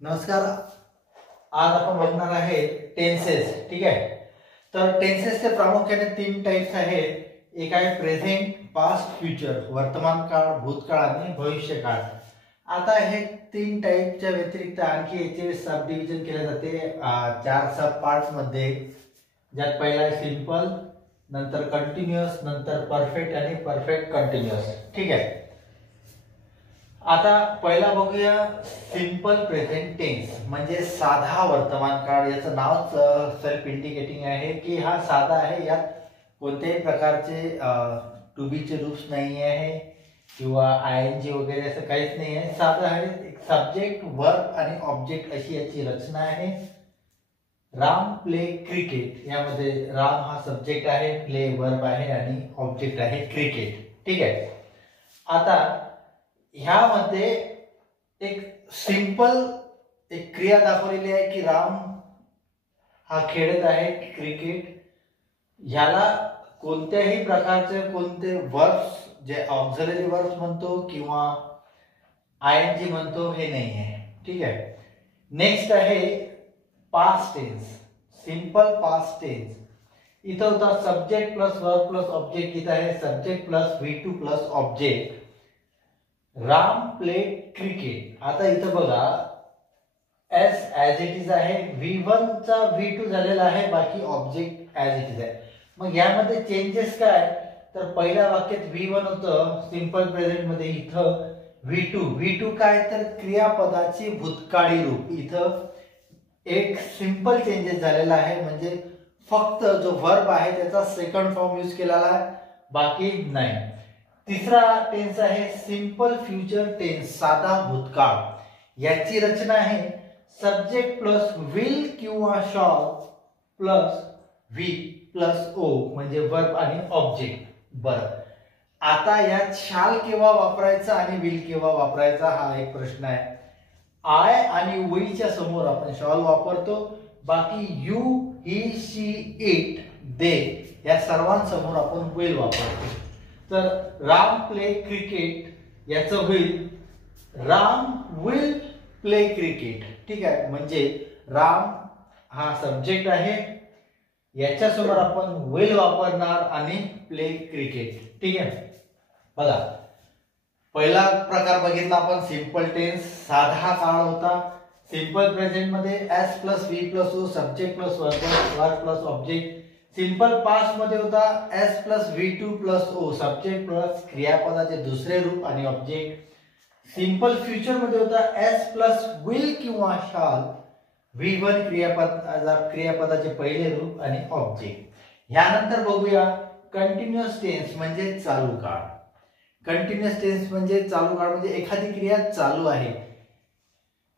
नमस्कार. आज आपण बघणार आहे टेन्सेस. ठीक आहे. तर टेन्सेसचे प्रामुख्याने 3 टाइप्स आहेत. एक आहे प्रेझेंट, पास्ट, फ्युचर, वर्तमान काळ, भूतकाळ आणि भविष्यकाळ. आता हे 3 टाइपच्या व्यतिरिक्त आणखी याचे सब डिव्हिजन केले जाते 4 सब पार्ट्स मध्ये, ज्यात पहिला आहे सिंपल, नंतर कंटिन्युअस, नंतर परफेक्ट आणि परफेक्ट कंटिन्युअस. ठीक आहे. आता पहिला बघूया सिंपल प्रेझेंट टेन्स, म्हणजे साधा वर्तमान काळ. याचं नाव सेल्फ इंडिकेटिंग आहे की हा साधा आहे. यात कोणत्याही प्रकारचे टू बी चे रूप्स नाही आहे किंवा आयएनजी वगैरे असं काहीच नाही आहे. साधा आहे. एक सब्जेक्ट, वर्ब आणि ऑब्जेक्ट अशी याची रचना आहे. राम प्ले क्रिकेट, यामध्ये राम हा सब्जेक्ट आहे, प्ले वर्ब आहे आणि ऑब्जेक्ट आहे क्रिकेट. ठीक आहे. आता ह्यामध्ये एक सिंपल एक क्रिया दाखवलेली आहे की राम हा खेळत आहे क्रिकेट. ह्याला कोणत्याही प्रकारचे कोणते वर्ब्स, जे ऑक्झिलरी वर्ब्स म्हणतो किंवा आयएनजी म्हणतो, हे नाही आहे. ठीक आहे. नेक्स्ट आहे past tense, simple past tense. इथं होता subject plus verb plus object. इथं आहे subject plus V2 plus object. Ram played cricket. आता इथं बघा एस ॲज इट इज आहे, V1 चा V2 झालेला आहे, बाकी ऑब्जेक्ट ॲज इट इज आहे. मग यामध्ये चेंजेस काय, तर पहिल्या वाक्यात V1 होतं सिंपल प्रेझेंट मध्ये, इथं V2 काय, तर क्रियापदाचे भूतकाळी रूप. इथं एक सिंपल चेंजेस झालेला आहे, म्हणजे फक्त जो वर्ब आहे त्याचा सेकंड फॉर्म यूज केलेला आहे, बाकी नाही. तिसरा टेन्स आहे सिंपल फ्युचर टेन्स, साधा भूतकाळ. याची रचना आहे सब्जेक्ट प्लस विल किंवा shall plus V plus O, म्हणजे वर्ब आणि ऑब्जेक्ट. बरं, आता यात शाल केव्हा वापरायचा आणि विल केव्हा वापरायचा हा एक प्रश्न आहे. आय आणि विलच्या समोर आपण शॉल वापरतो, बाकी यू, ही, शी, इट, दे या सर्वांसमोर आपण विल वापरतो. तर राम प्ले क्रिकेट याचं होईल राम विल प्ले क्रिकेट. ठीक आहे. म्हणजे राम हा सब्जेक्ट आहे, याच्यासमोर आपण विल वापरणार आणि प्ले क्रिकेट. ठीक आहे. बघा, पहिला प्रकार बघितला आपण सिंपल टेन्स, साधा काळ होता. सिंपल प्रेझेंट मध्ये S plus V plus O, subject plus verb plus object. Simple past मध्ये होता S plus V2 plus O, subject plus क्रियापदाचे दुसरे रूप आणि ऑब्जेक्ट. सिंपल फ्युचर मध्ये होता एस प्लस विल किंवा शाल, V1 क्रियापदाचे पहिले रूप आणि ऑब्जेक्ट. ह्यानंतर बघूया कंटिन्युअस टेन्स, म्हणजे चालू काळ. कंटिन्युअस टेन्स म्हणजे चालू काळ, म्हणजे एखादी क्रिया चालू आहे,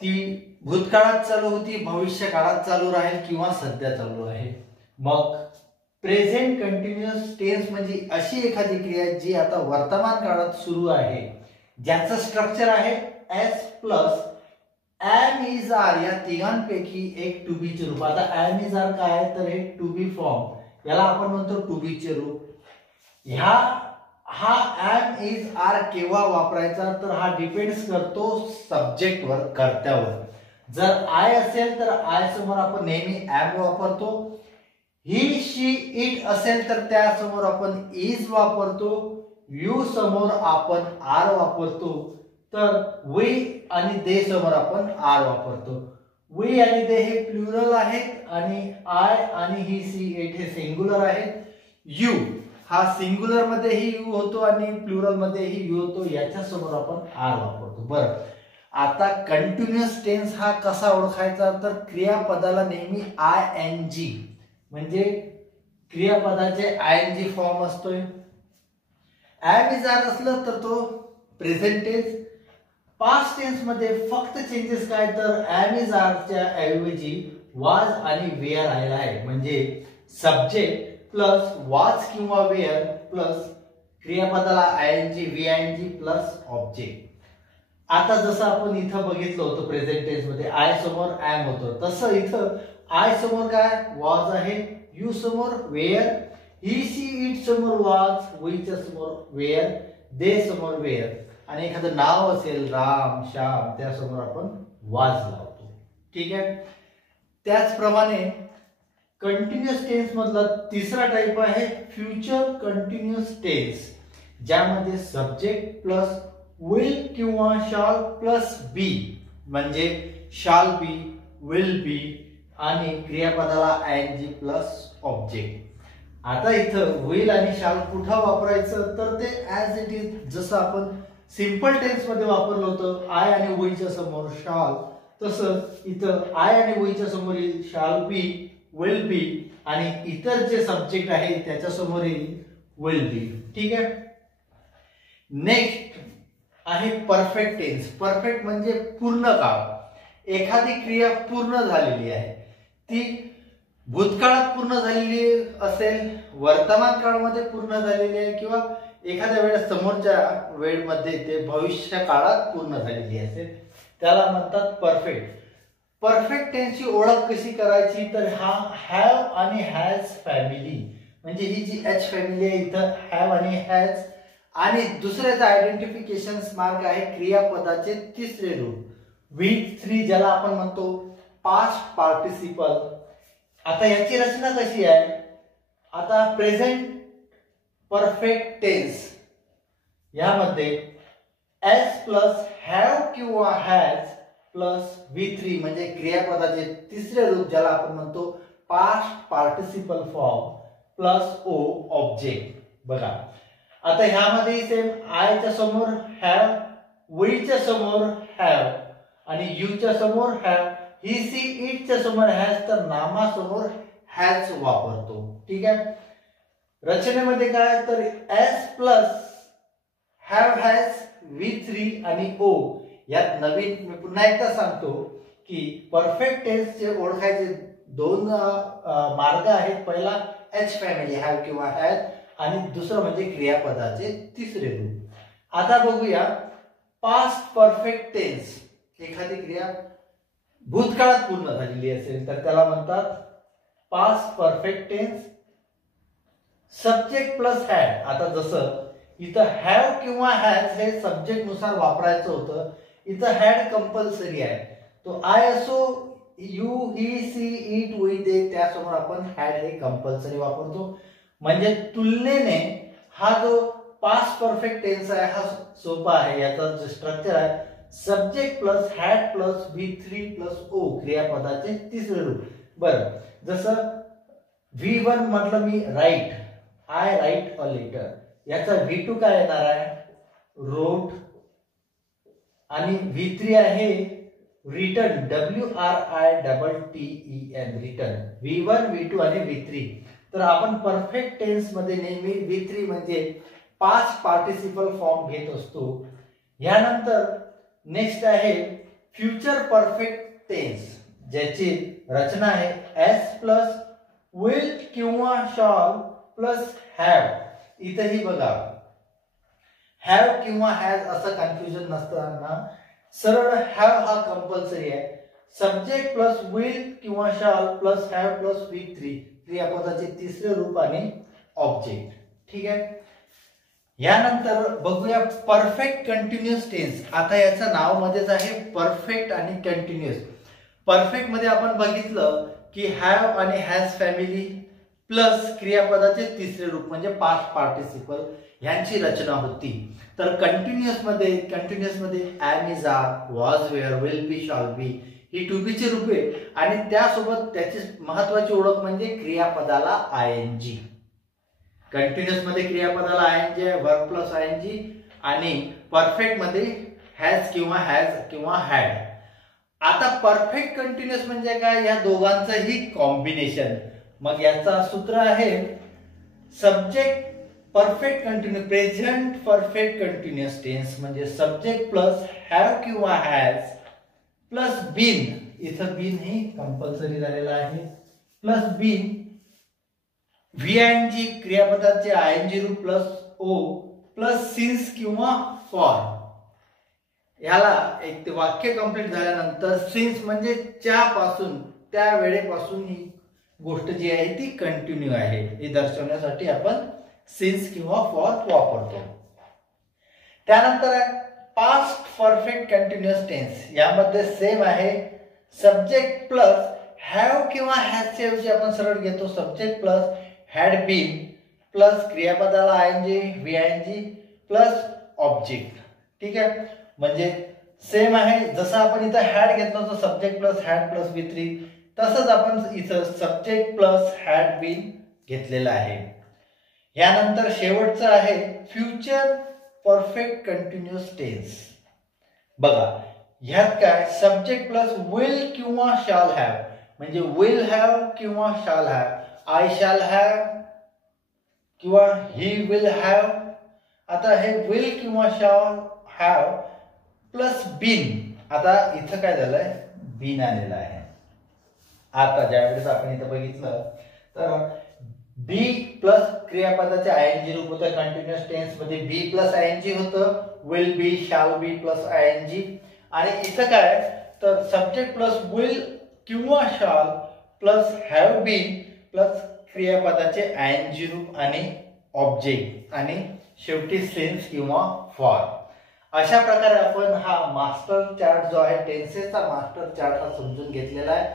ती भूतकाळात चालू होती, भविष्य काळात चालू राहील किंवा सध्या चालू आहे. मग प्रेझेंट कंटिन्युअस टेन्स म्हणजे अशी एखादी क्रिया जी आता वर्तमान काळात सुरू आहे, ज्याचं स्ट्रक्चर आहे S plus am is are, या तिघांपैकी एक टू बी चे रूप. आता एम इज आर काय आहे, तर हे टू बी फॉर्म, याला आपण म्हणतो टू बी चे रूप. हा एम इज आर केव्हा वापरायचा, तर हा डिपेंड्स करतो सब्जेक्टवर, कर्त्यावर. जर आय असेल तर आय समोर आपण नेहमी एम वापरतो. ही, शी, इट असेल तर त्यासमोर आपण इज वापरतो. यू समोर आपण आर वापरतो. तर वी आणि दे समोर आपण आर वापरतो. वी आणि दे हे प्लुरल आहेत आणि आय आणि ही, सी, इट हे सिंग्युलर आहेत. यू हा सिंग्युलर मध्येही यू होतो आणि प्लुरल मध्येही यू होतो, याच्या समोर आपण आर वापरतो. बरं, आता कंटिन्युअस टेन्स हा कसा ओळखायचा, तर क्रियापदाला नेहमी ING, म्हणजे क्रियापदाचे ING फॉर्म असतोय. एम इज आर असलं तर तो प्रेझेंट टेन्स. पास्ट टेन्स मध्ये फक्त चेंजेस काय, तर एम इज आर च्या ऐवजी वाज आणि वेअर आलेला आहे, म्हणजे सब्जेक्ट प्लस वाज किंवा वेअर प्लस क्रियापदाला ING, VING प्लस ऑब्जेक्ट. आता जसं आपण इथं बघितलं होतं प्रेझेंट टेन्स मध्ये आय समोर एम होतं, तसं इथं आय समोर काय वाज आहे, यू समोर वेअर, ही, सी, इट समोर वाज, वीच्या समोर वेअर, दे समोर वेअर, आणि एखादं नाव असेल राम, श्याम, त्यासमोर आपण वाज लावतो. ठीक आहे. त्याचप्रमाणे कंटिन्युअस टेन्स मधला तिसरा टाइप आहे फ्युचर कंटिन्युअस टेन्स, ज्यामध्ये सब्जेक्ट प्लस विल किंवा शाल प्लस बी, म्हणजे शाल बी, विल बी आणि क्रियापदाला आयएनजी प्लस ऑब्जेक्ट. आता इथं विल आणि शाल कुठं वापरायचं, तर ते ऍज इट इज जसं आपण सिंपल टेन्स मध्ये वापरलं होतं आय आणि वहीच्या समोर शाल, तसं इथं आय आणि वहीच्या समोर येईल शाल बी, विल बी आणि इतर जे सब्जेक्ट आहे त्याच्या समोर येईल विल बी. ठीक आहे. नेक्स्ट आहे परफेक्ट टेन्स. परफेक्ट म्हणजे पूर्ण काळ. एखादी क्रिया पूर्ण झालेली आहे, ती भूतकाळात पूर्ण झालेली असेल, वर्तमान काळामध्ये पूर्ण झालेली आहे किंवा एखाद्या वेळेस समोरच्या वेळेमध्ये ते भविष्य काळात पूर्ण झालेली असेल, त्याला म्हणतात परफेक्ट. परफेक्ट टेन्सची ओळख कशी करायची, तर हा हॅव आणि हॅज फॅमिली, म्हणजे ही जी एच फॅमिली आहे इथं हॅव आणि हॅज, आणि दुसऱ्याचा आयडेंटिफिकेशन मार्क आहे क्रियापदाचे तिसरे रूप V3, ज्याला आपण म्हणतो पास्ट पार्टिसिपल. आता याची रचना कशी आहे, आता प्रेझेंट परफेक्ट टेन्स यामध्ये एस प्लस हॅव किंवा हॅज प्लस V3 म्हणजे क्रियापदाचे तिसरे रूप, ज्याला आपण म्हणतो past participle form plus O object. बघा आता ह्यामध्ये सेम आयच्या समोर हॅव, विलच्या समोर हॅव आणि यूच्या समोर हॅव, ही सी इटच्या समोर हॅज, तर नामासमोर हॅज वापरतो. ठीक आहे. रचनेमध्ये काय, तर S plus have has V3 आणि ओ. यात नवीन मी पुन्हा एकदा सांगतो की परफेक्ट टेन्सचे ओळखायचे दोन मार्ग आहेत. पहिला एच फॅमिली हॅव किंवा हॅज आणि दुसरं म्हणजे क्रियापदाचे तिसरे रूप. आता बघूया पास्ट परफेक्ट टेन्स. एखादी क्रिया भूतकाळात पूर्ण झालेली असेल तर त्याला म्हणतात past perfect tense. Subject plus had. आता जसं इथं हॅव किंवा हॅज हे सब्जेक्ट नुसार वापरायचं होतं, इथं हॅड कंपल्सरी आहे. तो आय असो, you, he, she, it, we, they, त्यासमोर आपण हॅड हे कंपल्सरी वापरतो. म्हणजे तुलनेने हा जो पास्ट परफेक्ट टेन्स आहे हा सोपा आहे. याचा जो स्ट्रक्चर आहे subject plus had plus V3 plus O, क्रियापदाचे तिसरे रूप. बरं, जसं V1 म्हटलं मी write, I write a letter, याचा V2 काय येणार आहे, रोट, आणि V3 आहे return, WRITTEN, return. V1, V2 आणि V3. तर आपण परफेक्ट टेन्स मध्ये नेहमी V3 म्हणजे पास्ट पार्टिसिपल फॉर्म घेत असतो. यानंतर नेक्स्ट आहे फ्युचर परफेक्ट टेन्स, ज्याची रचना आहे एस प्लस विल किंवा शॉल प्लस हॅव. इथेही बघा हॅव किंवा हॅज असं कन्फ्युजन नसताना सरळ हॅव हा कंपल्सरी आहे. सब्जेक्ट प्लस विल किंवा shall plus have plus V3, क्रियापदाचे तिसरे रूप आणि ऑब्जेक्ट. ठीक आहे. यानंतर बघूया परफेक्ट कंटिन्युअस टेन्स. आता याचं नाव मध्येच आहे परफेक्ट आणि कंटिन्युअस. परफेक्ट मध्ये आपण बघितलं की हॅव आणि हॅज फॅमिली प्लस क्रियापदाचे तिसरे रूप म्हणजे पास्ट पार्टिसिपल यांची रचना होती. तर कंटिन्युअस मध्ये am, is, are, was, were, will be, shall be ही टू बी ची रूपे आणि त्यासोबत त्याची महत्वाची ओळख म्हणजे क्रियापदाला आयएनजी. कंटिन्युअस मध्ये क्रियापदाला आयएनजी आहे, वर्ब प्लस आयएनजी, आणि परफेक्ट मध्ये हॅज किंवा हॅड. आता परफेक्ट कंटिन्युअस म्हणजे काय, या दोघांचंही कॉम्बिनेशन. मग याचा सूत्र आहे subject perfect continuous, present perfect continuous tense म्हणजे सब्जेक्ट प्लस हॅव किंवा हॅज प्लस बीन, इथं बीन ही कंपल्सरी झालेला आहे, प्लस बीन, VING क्रियापदाचे आयएनजी रूप प्लस ओ प्लस सिन्स किंवा फॉर. याला एक ते वाक्य कंप्लीट झाल्यानंतर सिन्स म्हणजे ज्यापासून त्या वेळेपासून ही गोष्ट जी आहे ती कंटिन्यू आहे हे दर्शवण्यासाठी आपण सिन्स किंवा फॉर वापरतो. त्यानंतर पास्ट परफेक्ट कंटिन्युअस टेन्स. यामध्ये सेम आहे सब्जेक्ट प्लस हॅव किंवा हॅजच्या ऐवजी आपण सरळ घेतो subject plus had been plus क्रियापदाला ING VING प्लस ऑब्जेक्ट. ठीक आहे, म्हणजे सेम आहे जसं आपण इथं हॅड घेतलं होतं subject plus had plus V3 तसंच आपण इथं सब्जेक्ट प्लस हॅड बीन घेतलेलं आहे. यानंतर शेवटचं आहे फ्युचर परफेक्ट कंटिन्युअस टेन्स. बघा ह्यात काय सब्जेक्ट प्लस विल किंवा शाल हॅव, म्हणजे विल हॅव किंवा shall have, I shall have किंवा ही विल हॅव. आता हे विल किंवा शाल हॅव प्लस बीन, आता इथं काय झालंय बीन आलेलं आहे. आता ज्यावेळेस आपण इथं बघितलं तर बी प्लस क्रियापदाचे ING रूप होतं कंटिन्युअस टेन्स मध्ये बी प्लस ING होतं, will be shall be plus ING. आणि इथं काय तर सब्जेक्ट प्लस विल किंवा शाल प्लस हॅव बीन प्लस क्रियापदाचे ING रूप आणि ऑब्जेक्ट आणि शेवटी सिन्स किंवा फॉर. अशा प्रकारे आपण हा मास्टर चार्ट जो आहे टेन्सेसचा मास्टर चार्ट हा समजून घेतलेला आहे.